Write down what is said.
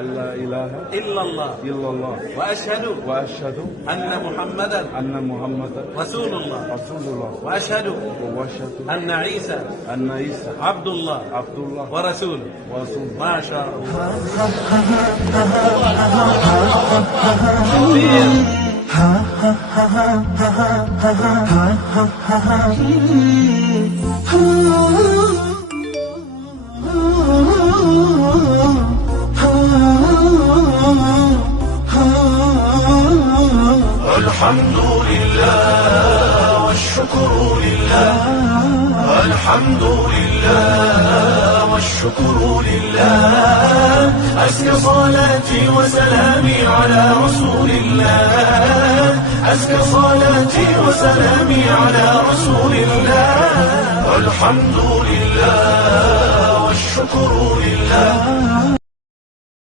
أن لا إله إلا الله إلا الله وأشهد أن محمدا رسول الله رسول الله وأشهد أن عيسى أن عيسى عبد الله ورسوله. ما شاء الله. الحمد لله والشكر لله، الحمد لله والشكر لله. أزكى صلاتي وسلامي على رسول الله، أزكى صلاتي وسلامي على رسول الله. الحمد لله والشكر لله،